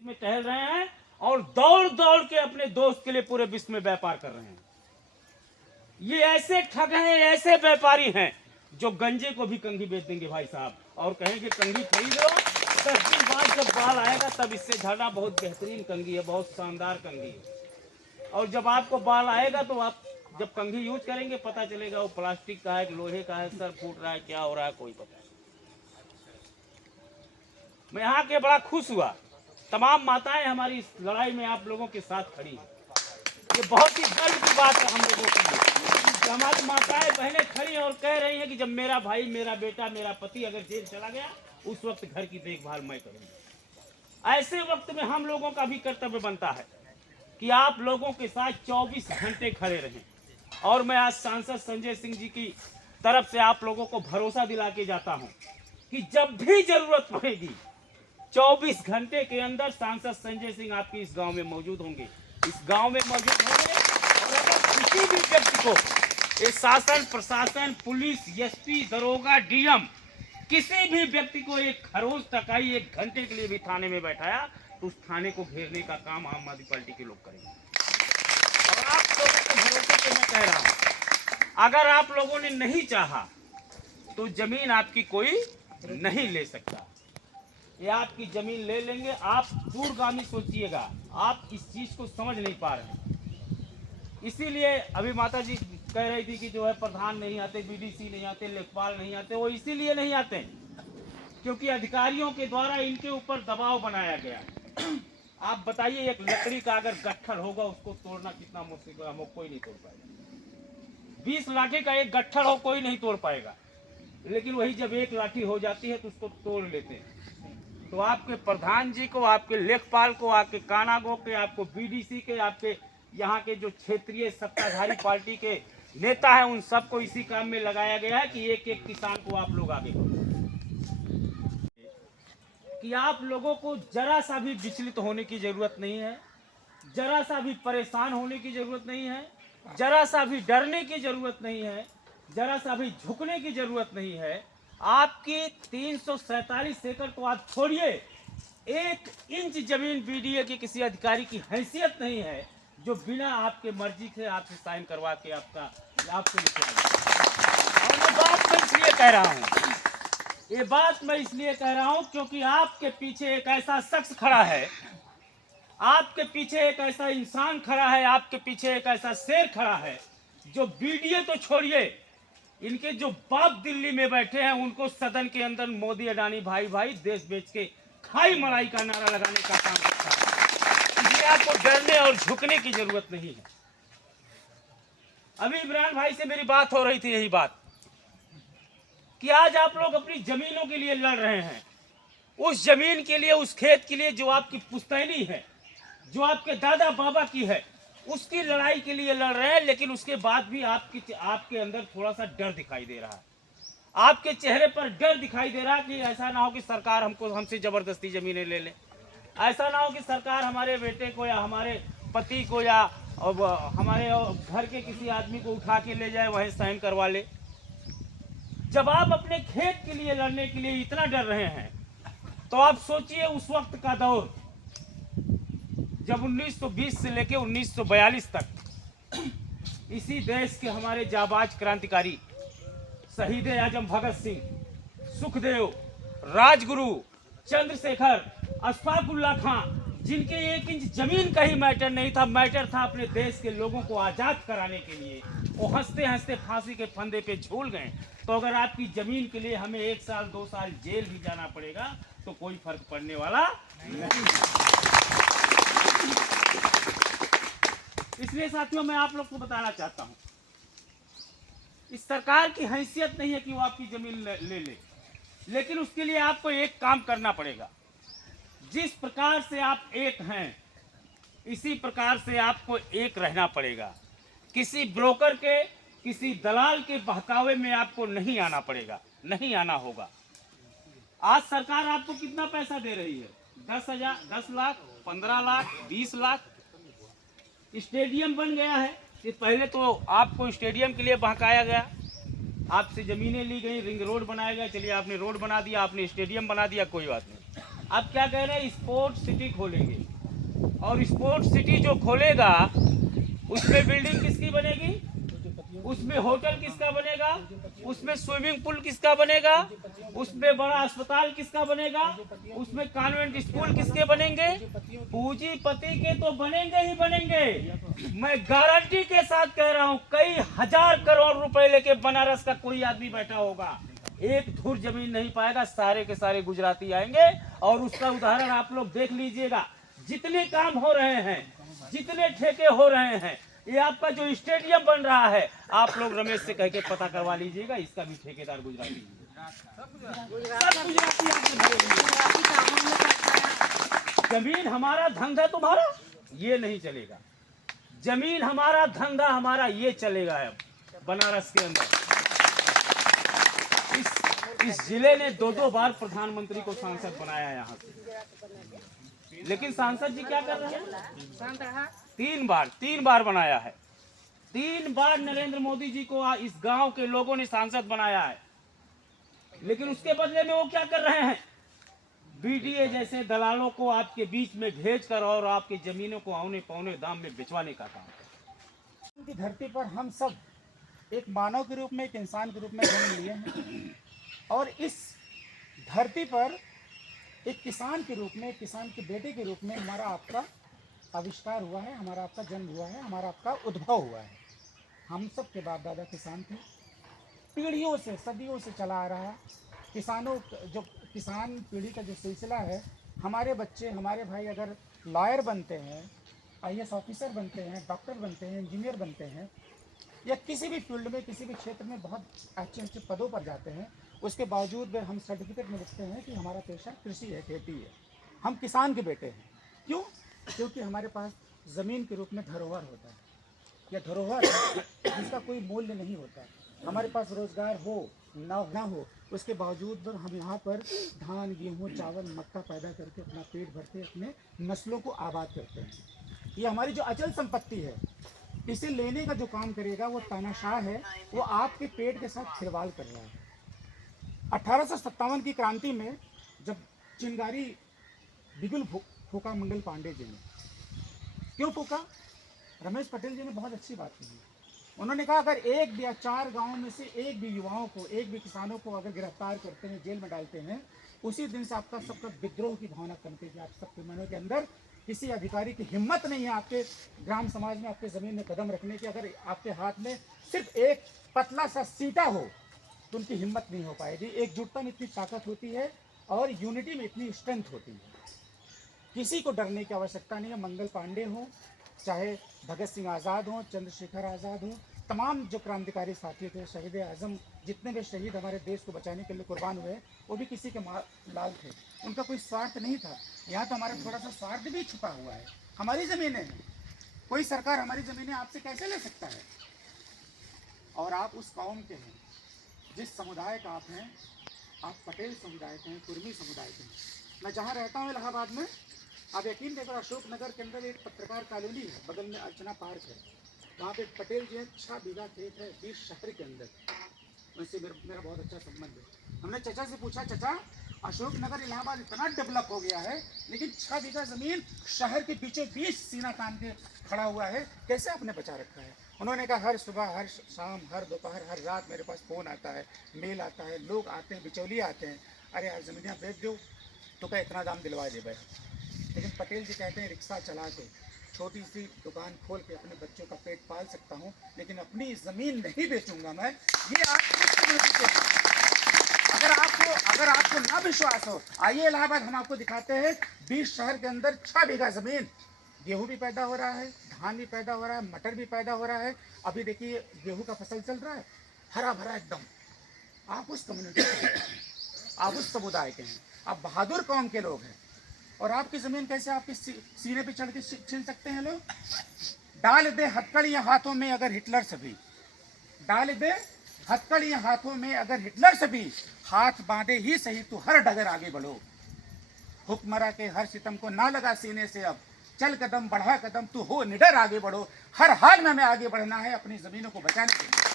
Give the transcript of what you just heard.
में टहल रहे हैं और दौड़ दौड़ के अपने दोस्त के लिए पूरे विश्व में व्यापार कर रहे हैं। ये ऐसे ठग हैं, ऐसे व्यापारी हैं जो गंजे को भी कंघी बेच देंगे भाई साहब, और कहेंगे कंघी खरीद लो, 10 दिन बाद जब बाल आएगा तब इससे झड़ना बहुत बेहतरीन कंघी है, बहुत शानदार कंघी है। और जब आपको बाल आएगा तो आप जब कंघी यूज करेंगे पता चलेगा वो प्लास्टिक का है, लोहे का है, सर फूट रहा है, क्या हो रहा है कोई पता नहीं। मैं यहाँ के बड़ा खुश हुआ, तमाम माताएं हमारी इस लड़ाई में आप लोगों के साथ खड़ी हैं। ये बहुत ही गर्व की बात है हम लोगों के लिए, हमारी माताएं बहनें खड़ी और कह रही हैं कि जब मेरा भाई, मेरा बेटा, मेरा पति अगर जेल चला गया उस वक्त घर की देखभाल मैं करूंगी। ऐसे वक्त में हम लोगों का भी कर्तव्य बनता है कि आप लोगों के साथ 24 घंटे खड़े रहें। और मैं आज सांसद संजय सिंह जी की तरफ से आप लोगों को भरोसा दिला के जाता हूं कि जब भी जरूरत पड़ेगी 24 घंटे के अंदर सांसद संजय सिंह आपकी इस गांव में मौजूद होंगे, इस गांव में मौजूद होंगे। और अगर किसी भी व्यक्ति को ये शासन, प्रशासन, पुलिस, एसपी, दरोगा, डीएम, किसी भी व्यक्ति को एक खरोच टकाई 1 घंटे के लिए भी थाने में बैठाया तो उस थाने को घेरने का काम आम आदमी पार्टी के लोग करेंगे। और आप लोगों के भरोसे से मैं कह रहा हूं, अगर आप लोगों ने नहीं चाहा तो जमीन आपकी कोई नहीं ले सकता। ये आपकी जमीन ले लेंगे। आप दूरगामी सोचिएगा, आप इस चीज को समझ नहीं पा रहे। इसीलिए अभी माता जी कह रही थी कि जो है प्रधान नहीं आते, बीडीसी नहीं आते, लेखपाल नहीं आते। वो इसीलिए नहीं आते क्योंकि अधिकारियों के द्वारा इनके ऊपर दबाव बनाया गया। आप बताइए, एक लकड़ी का अगर गट्ठर होगा उसको तोड़ना कितना मुश्किल है, कोई नहीं तोड़ पाएगा। 20 लाठी का एक गट्ठर हो कोई नहीं तोड़ पाएगा, लेकिन वही जब एक लाठी हो जाती है तो उसको तोड़ लेते हैं। तो आपके प्रधान जी को, आपके लेखपाल को, आपके कानागो के, आपको बीडीसी के, आपके यहाँ के जो क्षेत्रीय सत्ताधारी पार्टी के नेता हैं, उन सबको इसी काम में लगाया गया है कि एक एक किसान को आप लोग आगे बढ़ो। कि आप लोगों को जरा सा भी विचलित होने की जरूरत नहीं है, जरा सा भी परेशान होने की जरूरत नहीं है, जरा सा भी डरने की जरूरत नहीं है, जरा सा भी झुकने की जरूरत नहीं है। आपकी 347 एकड़ तो आप छोड़िए, 1 इंच जमीन बीडीए के किसी अधिकारी की हैसियत नहीं है जो बिना आपके मर्जी से आपसे साइन करवा के आपको और ये बात मैं इसलिए कह रहा हूँ, ये बात मैं इसलिए कह रहा हूँ क्योंकि आपके पीछे एक ऐसा शख्स खड़ा है, आपके पीछे एक ऐसा इंसान खड़ा है, आपके पीछे एक ऐसा शेर खड़ा है जो बीडीए तो छोड़िए, इनके जो बाप दिल्ली में बैठे हैं उनको सदन के अंदर मोदी अडानी भाई भाई देश बेच के खाई मलाई का नारा लगाने का काम करता है। इसलिए आपको डरने और झुकने की जरूरत नहीं है। अभी इमरान भाई से मेरी बात हो रही थी, यही बात कि आज आप लोग अपनी जमीनों के लिए लड़ रहे हैं, उस जमीन के लिए, उस खेत के लिए जो आपकी पुश्तैनी है, जो आपके दादा बाबा की है, उसकी लड़ाई के लिए लड़ रहे हैं। लेकिन उसके बाद भी आपके अंदर थोड़ा सा डर दिखाई दे रहा है, आपके चेहरे पर डर दिखाई दे रहा है कि ऐसा ना हो कि सरकार हमसे जबरदस्ती जमीनें ले ले, ऐसा ना हो कि सरकार हमारे बेटे को या हमारे पति को या हमारे घर के किसी आदमी को उठा के ले जाए, वहीं साइन करवा ले। जब आप अपने खेत के लिए लड़ने के लिए इतना डर रहे हैं तो आप सोचिए उस वक्त का दौर जब 1920 से लेकर 1942 तक इसी देश के हमारे जाबाज क्रांतिकारी शहीद आजम भगत सिंह, सुखदेव, राजगुरु, चंद्रशेखर, अशफाक उल्लाह खां, जिनके 1 इंच जमीन का ही मैटर नहीं था, मैटर था अपने देश के लोगों को आजाद कराने के लिए, वो हंसते हंसते फांसी के फंदे पे झूल गए। तो अगर आपकी जमीन के लिए हमें 1 साल 2 साल जेल भी जाना पड़ेगा तो कोई फर्क पड़ने वाला नहीं। इसलिए साथियों, मैं आप लोग को बताना चाहता हूं, इस सरकार की हैसियत नहीं है कि वो आपकी जमीन ले ले, लेकिन उसके लिए आपको एक काम करना पड़ेगा। जिस प्रकार से आप एक हैं, इसी प्रकार से आपको एक रहना पड़ेगा। किसी ब्रोकर के, किसी दलाल के बहकावे में आपको नहीं आना पड़ेगा, नहीं आना होगा। आज सरकार आपको कितना पैसा दे रही है? 10,000, 10 लाख, 15 लाख, 20 लाख। स्टेडियम बन गया है, कि पहले तो आपको स्टेडियम के लिए बहकाया गया, आपसे जमीनें ली गई, रिंग रोड बनाया गया, चलिए आपने रोड बना दिया, आपने स्टेडियम बना दिया, कोई बात नहीं। अब क्या कह रहे हैं, स्पोर्ट सिटी खोलेंगे। और स्पोर्ट सिटी जो खोलेगा उसमें बिल्डिंग किसकी बनेगी, उसमें होटल किसका बनेगा, उसमें स्विमिंग पूल किसका बनेगा, उसमें बड़ा अस्पताल किसका बनेगा, उसमें कॉन्वेंट स्कूल किसके बनेंगे, पूंजीपति के तो बनेंगे ही बनेंगे। मैं गारंटी के साथ कह रहा हूं, कई हजार करोड़ रुपए लेके बनारस का कोई आदमी बैठा होगा, एक धुर जमीन नहीं पाएगा, सारे के सारे गुजराती आएंगे। और उसका उदाहरण आप लोग देख लीजिएगा, जितने काम हो रहे हैं, जितने ठेके हो रहे हैं, ये आपका जो स्टेडियम बन रहा है, आप लोग रमेश से कह के पता करवा लीजिएगा, इसका भी ठेकेदार गुजराती है। सब गुजराती जमीन हमारा, धंधा तुम्हारा, ये नहीं चलेगा। जमीन हमारा, धंधा हमारा, ये चलेगा। अब बनारस के अंदर इस जिले ने 2-2 बार प्रधानमंत्री को सांसद बनाया यहाँ से, लेकिन सांसद जी क्या कर रहे हैं, 3 बार बनाया है। 3 बार नरेंद्र मोदी जी को इस गांव के लोगों ने सांसद बनाया है, लेकिन उसके बदले में वो क्या कर रहे हैं, बीडीए जैसे दलालों को आपके बीच में भेजकर और आपके जमीनों को औने पौने दाम में बिचवाने का काम करते की धरती पर हम सब एक मानव के रूप में, एक इंसान के रूप में जन्म लिए हैं, और इस धरती पर एक किसान के रूप में, किसान के बेटे के रूप में हमारा आपका आविष्कार हुआ है, हमारा आपका जन्म हुआ है, हमारा आपका उद्भव हुआ है। हम सब के बाप दादा किसान थे, पीढ़ियों से, सदियों से चला आ रहा है। किसानों जो किसान पीढ़ी का जो सिलसिला है, हमारे बच्चे, हमारे भाई अगर लॉयर बनते हैं, आईएएस ऑफिसर बनते हैं, डॉक्टर बनते हैं, इंजीनियर बनते हैं, या किसी भी फील्ड में, किसी भी क्षेत्र में बहुत अच्छे अच्छे पदों पर जाते हैं, उसके बावजूद हम सर्टिफिकेट में लिखते हैं कि हमारा पेशा कृषि है, खेती है, हम किसान के बेटे हैं। क्यों? क्योंकि हमारे पास ज़मीन के रूप में धरोहर होता है, या धरोहर जिसका कोई मूल्य नहीं होता। हमारे पास रोज़गार हो ना हो, उसके बावजूद हम यहाँ पर धान, गेहूँ, चावल, मक्का पैदा करके अपना पेट भरते, अपने नस्लों को आबाद करते हैं। ये हमारी जो अचल संपत्ति है, इसे लेने का जो काम करेगा वो तानाशाह है, वो आपके पेट के साथ खिलवाड़ कर रहा है। 1857 की क्रांति में जब चिंगारी बिगुल फूका मंगल पांडे जी ने, क्यों फूका? रमेश पटेल जी ने बहुत अच्छी बात कही। उन्होंने कहा अगर 1 या 4 गांव में से एक भी युवाओं को, एक भी किसानों को अगर गिरफ्तार करते हैं, जेल में डालते हैं, उसी दिन से आपका सबका विद्रोह की भावना कनपेगी। आप सबके मनों के अंदर किसी अधिकारी की हिम्मत नहीं है आपके ग्राम समाज में, आपके ज़मीन में कदम रखने की। अगर आपके हाथ में सिर्फ एक पतला सा सीटा हो तो उनकी हिम्मत नहीं हो पाएगी। एकजुटता में इतनी ताकत होती है और यूनिटी में इतनी स्ट्रेंथ होती है। किसी को डरने की आवश्यकता नहीं है। मंगल पांडे हो, चाहे भगत सिंह आज़ाद हो, चंद्रशेखर आज़ाद हो, तमाम जो क्रांतिकारी साथी थे, शहीद आज़म, जितने भी शहीद हमारे देश को बचाने के लिए कुर्बान हुए, वो भी किसी के लाल थे। उनका कोई स्वार्थ नहीं था। यहाँ तो हमारा थोड़ा सा स्वार्थ भी छुपा हुआ है। हमारी ज़मीनें हैं, कोई सरकार हमारी ज़मीनें आपसे कैसे ले सकता है? और आप उस कौम के हैं, जिस समुदाय का आप हैं, आप पटेल समुदाय के हैं, कुर्मी समुदाय के हैं। मैं जहाँ रहता हूँ इलाहाबाद में, आप यकीन देखो, अशोक नगर के अंदर एक पत्रकार कॉलोनी है, बगल में अर्चना पार्क है, वहाँ पे पटेल जी है, 6 बीघा खेत है बीच शहर के अंदर। उनसे मेरा बहुत अच्छा संबंध है। हमने चाचा से पूछा, चाचा अशोक नगर इलाहाबाद इतना डेवलप हो गया है, लेकिन 6 बीघा ज़मीन शहर के बीचों बीच सीना तान के खड़ा हुआ है, कैसे आपने बचा रखा है? उन्होंने कहा हर सुबह, हर शाम, हर दोपहर, हर रात मेरे पास फ़ोन आता है, मेल आता है, लोग आते हैं, बिचौलिए आते हैं, अरे यार ज़मीनियाँ बेच दो, तो क्या इतना दाम दिलवा दे भाई। लेकिन पटेल जी कहते हैं रिक्शा चला के, छोटी सी दुकान खोल के अपने बच्चों का पेट पाल सकता हूँ, लेकिन अपनी ज़मीन नहीं बेचूंगा मैं। ये अगर आपको ना विश्वास हो, आइए इलाहाबाद, हम आपको दिखाते हैं। 20 शहर के अंदर 6 बीघा ज़मीन, गेहूँ भी पैदा हो रहा है, धान भी पैदा हो रहा है, मटर भी पैदा हो रहा है। अभी देखिए गेहूँ का फसल चल रहा है, हरा भरा एकदम। आप उस कम्युनिटी के हैं, आप उस समुदाय के हैं, आप बहादुर कौम के लोग हैं, और आपकी ज़मीन कैसे आपके सीने पे चढ़ के छीन सकते हैं लोग? डाल दे हथकड़ियाँ हाथों में अगर हिटलर से भी, डाल दे हथकड़ियाँ हाथों में अगर हिटलर से भी, हाथ बांधे ही सही तो हर डगर आगे बढ़ो। हुक्मरा के हर सितम को ना लगा सीने से, अब चल कदम बढ़ा कदम, तू हो निडर आगे बढ़ो। हर हाल में हमें आगे बढ़ना है अपनी ज़मीनों को बचाने के लिए।